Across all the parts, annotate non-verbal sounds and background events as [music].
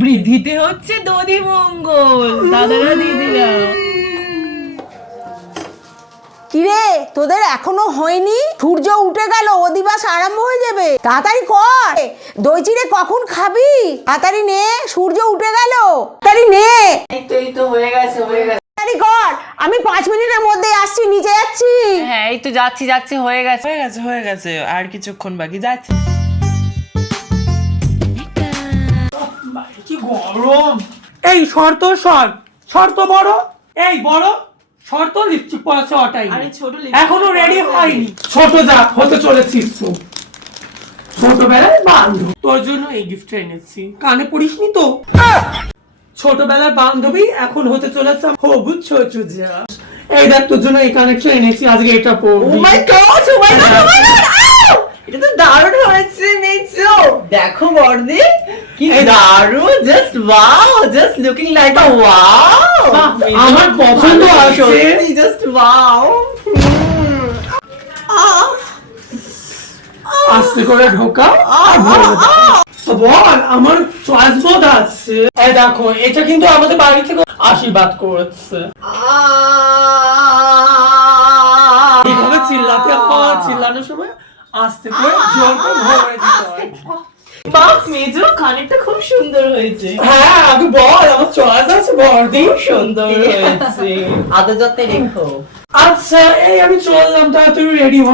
বৃদ্ধিতে হচ্ছে দধি মঙ্গল। দাদারা দিদিরা কিরে তোদের এখনও হয়নি? সূর্য উঠে গেল অধিবাস আরম্ভ হয়ে যাবে। তাড়াতাড়ি কর। দই চিড়ে কখন খাবি? তাড়াতাড়ি নে সূর্য উঠে গেল। তাড়াতাড়ি নে। এই তো এই তো হয়ে গেছে হয়ে গেছে। তাড়াতাড়ি কর। আমি পাঁচ মিনিটের মধ্যে আসছি নিচে যাচ্ছি। হ্যাঁ এই তো যাচ্ছি যাচ্ছি হয়ে গেছে। হয়ে গেছে হয়ে গেছে আর কিছুক্ষণ বাকি যাচ্ছে। এই শর্ত শর্ট শর্ত বড় এই বড় শর্ত লিপস্টিক পড়াচ্ছে অটাই আরে ছোট এখনও রেডি হয়নি। ছোট যা হতে চলেছিস তো। ছোটবেলায় বান্ধব। তোর জন্য এই গিফট এনেছি। কানে পড়িসনি তো? ছোটবেলার বান্ধবী এখন হতে চলেছে হবু ছোট যা এই দেখ তোর জন্য এই কানেকশন এনেছি আজকে এটা oh my god, oh my god! আউ! এটা তো দারুণ হয়েছে মেজো। দেখো বর্দি কি দেখো। Just wow just looking like a wow আমার পছন্দ আছে। সত্যি জাস্ট ওয়াও আস্তে করে ঢোকা বল আমার চয়েস বোধ আছে এই দেখো এটা কিন্তু আমাদের বাড়ি থেকে আশীর্বাদ করছে। এইভাবে চিল্লাতে হয় চিল্লানোর সময় আস্তে করে জোর করে ভরে দিতে হয়। বাহ মেজো কানেরটা খুব সুন্দর হয়েছে। হ্যাঁ আগে বল আমার চয়েস আছে বর্দি সুন্দর হয়েছে। আদর যত্নে রেখো। আচ্ছা এই আমি চললাম তাড়াতাড়ি রেডি হ।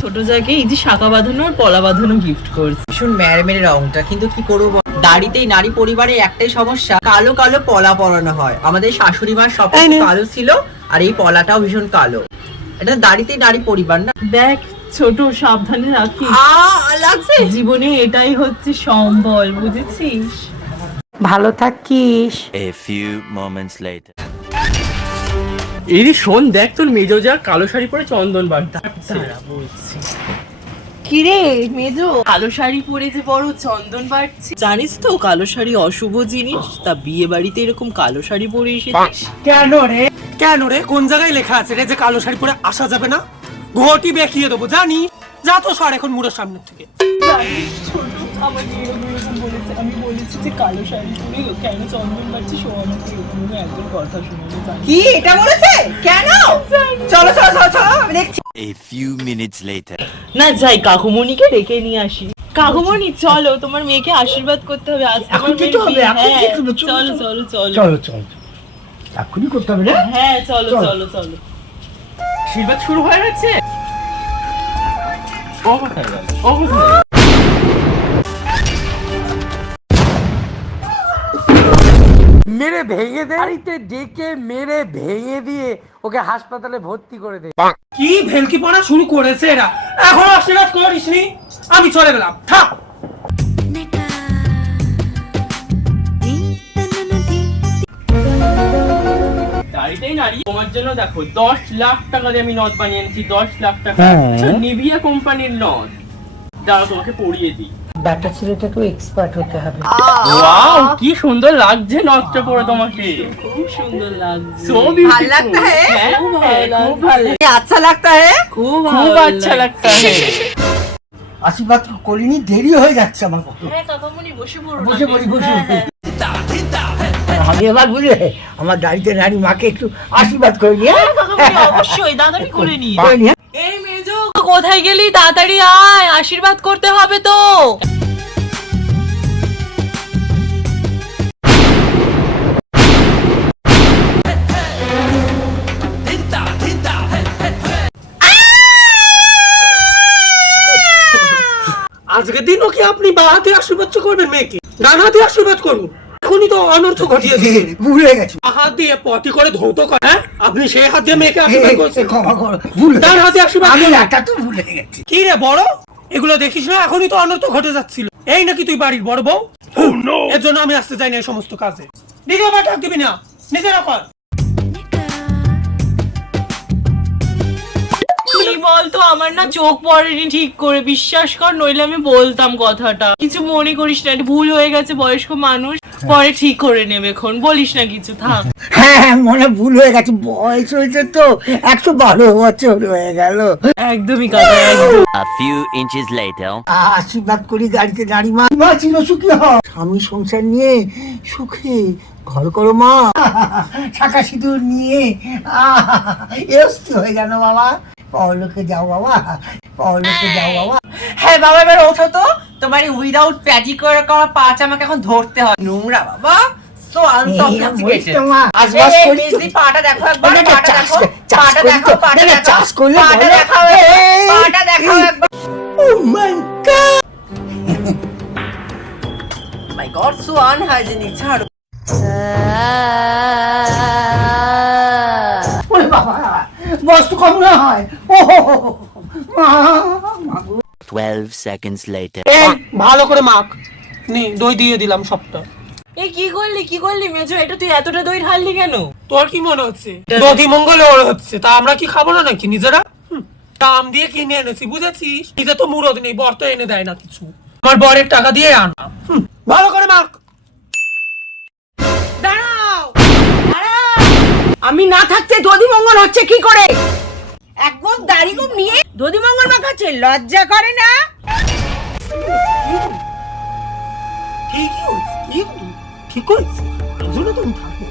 ছোট জায়গায় এই যে শাখা বাঁধানো আর পলা বাঁধানো গিফট করছে। ভীষণ ম্যারমের রংটা কিন্তু কি করব? বল? দাড়িতেই নারী পরিবারে একটাই সমস্যা কালো কালো পলা পরানো হয়। আমাদের শাশুড়ি মার সব কালো ছিল আর এই পলাটাও ভীষণ কালো। এটা দাড়িতেই নারী পরিবার না? দেখ ছোট সাবধানে রাখিস। আ লাগছে? জীবনে এটাই হচ্ছে সম্বল বুঝেছিস? ভালো থাকিস। A few moments later. এই শোন দেখ তোর মেজো যা কালো শাড়ি পরে চন্দন বাড়তা বলছি। কিরে মেজো? কালো শাড়ি পরে যে বড় চন্দন বাড়ছে। জানিস তো কালো শাড়ি অশুভ জিনিস তা বিয়ে বাড়িতে এরকম কালো শাড়ি পরে এসেছিস। কেন রে? কেন রে? কোন জায়গায় লেখা আছে রে যে কালো শাড়ি পরে আসা যাবে না? ঘটি বেঁকিয়ে দেবো জানি। যা তো সর এখন মুড়োর সামনে থেকে। জানিস এরকম এরকম বলেছে আমি বলেছি যে কালো শাড়ি পরে কেন চন্দন বাড়ছে সো আমাকে এরকম একজন কথা শুনাবে কি? এটা বলেছে? কেন? চলো চলো চলো চলো আমি দেখছি। A few minutes later. না যাই কাকুমণিকে ডেকে নিয়ে আসি। কাকুমণি চলো তোমার মেয়েকে আশীর্বাদ করতে হবে। আজ তোমার মেয়ের বিয়ে। হ্যাঁ, চলো চলো। চলো চলো চলো। এক্ষুনি করতে হবে রে। হ্যাঁ চলো চলো। চলো আশীর্বাদ শুরু হয়ে গেছে? ও কোথায় গেল ও কোথায় মেরে ভেঙে দে। বাড়িতে ডেকে মেরে ভেঙে দিয়ে ওকে হাসপাতালে ভর্তি করে দে। কি ভেলকি পড়া শুরু করেছে এরা? এখন আশীর্বাদ করিসনি? আমি চলে গেলাম থাক দাড়িতেই নারী। তোমার জন্য দেখো দশ লাখ টাকা দিয়ে আমি নথ বানিয়ে এনেছি দশ লাখ টাকা। আচ্ছা, নিভিয়া কোম্পানির নথ। দাঁড়া তোমাকে পরিয়ে দিই। ব্যাটা ছেলেটাকেও এক্সপার্ট হতে হবে। ওয়াও কি সুন্দর লাগছে পরে তোমাকে। খুব সুন্দর লাগছে। সো ভালো লাগতা হ্যাঁ খুব ভালো লাগছে। খুব ভালো আচ্ছা লাগতা হ্যাঁ খুব খুব আচ্ছা লাগতা হ্যাঁ আশীর্বাদ করিনি দেরি হয়ে যাচ্ছে আমার হ্যাঁ বসে পড়ো বসে পড়ি বসে হ্যাঁ, পড়ি। হ্যাঁ। আমি এবার বুঝলে আমার দাড়িতে নারী মাকে একটু আশীর্বাদ করে নিয়ে হ্যাঁ, অবশ্যই দাদামি করে নিয়ে। করে নিয়ে। এই মেজো। কোথায় গেলি? তাড়াতাড়ি আয় আশীর্বাদ করতে হবে তো। আজকের দিনও কি আপনি বা হাতে আশীর্বাদ করবেন মেয়েকে? ডান হাতে আশীর্বাদ করুন। তো অনর্থ ঘটিয়ে ভুলে গেছি। হাত দিয়ে পটি করে ধৌত করে হ্যাঁ? আপনি সেই হাত দিয়ে মেয়েকে আশীর্বাদ করছেন। ক্ষমা করো ভুল তার হাতে আশীর্বাদ আমি। তো ভুলে গেছি। কি রে বড়? এগুলো দেখিস না? এখনই তো অনর্থ ঘটে যাচ্ছিল। এই নাকি তুই বাড়ির বড় বউ? এর জন্য আমি আসতে চাই না এই সমস্ত কাজে। দ্বিতীয়বার ডাক দিবি না। নিজেরা কর বলতো আমার না চোখ পড়েনি ঠিক করে বিশ্বাস কর নইলে আমি বলতাম কথাটা। কিছু মনে করিস না ভুল হয়ে গেছে বয়স্ক মানুষ পরে ঠিক করে নেবে খন বলিস না কিছু থাক হ্যাঁ হ্যাঁ মনে ভুল হয়ে গেছে বয়স হয়েছে তো একশো বারো বছর হয়ে গেল। একদমই কাকা একদম। A few inches later. আশীর্বাদ করি গাড়িতে দাঁড়ি মা মা চির সুখী হ। স্বামী সংসার নিয়ে সুখে ঘর করো মা। [laughs] শাখা সিঁদুর নিয়ে এসছি হয়ে গেল বাবা। পরলোকে যাও বাবা পরলোকে যাও বাবা। হ্যাঁ বাবা এবার ওঠো তো। তোমার উইদাউট প্যাটি করে করা পাঁচ আমাকে এখন ধরতে হয়। নোংরা বাবা সো আনসফিস্টিকেটেড বলছো করি তো। পাটা দেখো একবার না, না, পাটা দেখো পাটা দেখো পাটা না, না, দেখো চাষ করলে পাটা বলে- দেখাও একবার, এই, পাটা দেখাও মাই গড সো আনহাইজেনিক ছাড়ো। ওরে বাবা বস্তু কম না হয়। 12 seconds later. এই ভালো করে মাখ। নে দই দিয়ে দিলাম সবটা। এই কি করলি? কি করলি? মেজো এটা তুই এতটা দই ঢাললি কেন? তোর কি মনে হচ্ছে? দধি মঙ্গলে ওর হচ্ছে। তা আমরা কি খাব না নাকি নিজেরা? দাম দিয়ে কিনে এনেছি বুঝেছিস? নিজে তো মুরদ নেই বর তো এনে দেয় না কিছু। আমার বরের টাকা দিয়ে আনা। ভালো করে মাখ। দাঁড়াও! দাঁড়াও। আমি না থাকতে দধি মঙ্গল হচ্ছে কি করে? দধিমঙ্গল মাখাচ্ছে লজ্জা করে না? ঠিক হয়েছে? এই জন্য তুমি থাকো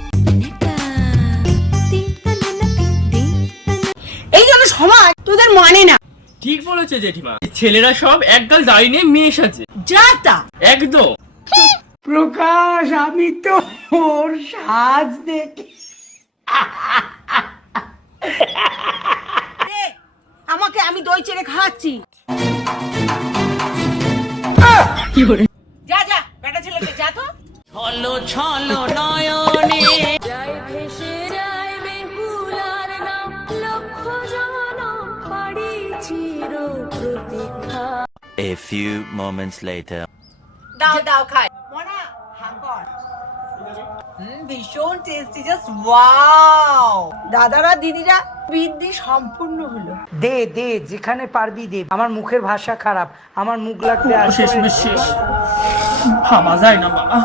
এই জন্য সমাজ তোদের মানে না। ঠিক বলেছে জেঠিমা। ছেলেরা সব একগাল দাঁড়িয়ে নিয়ে মেয়ে সাজে। যা তা। একদম। প্রকাশ আমি তো ওর সাজ দেখি দে, আমাকে আমি দই চেড়ে খাওয়াচ্ছি। যা যা বেটা ছেলেকে যা তো। A few moments later. দাও দাও খাই। মনা হা কর। ভীষণ টেস্টি জাস্ট ওয়াও দাদারা দিদিরা বৃদ্ধি সম্পূর্ণ হলো। দে দে যেখানে পারবি দে। আমার মুখের ভাষা খারাপ আমার মুখ লাগতে আসে শেষ ভাবা যায় না বাবা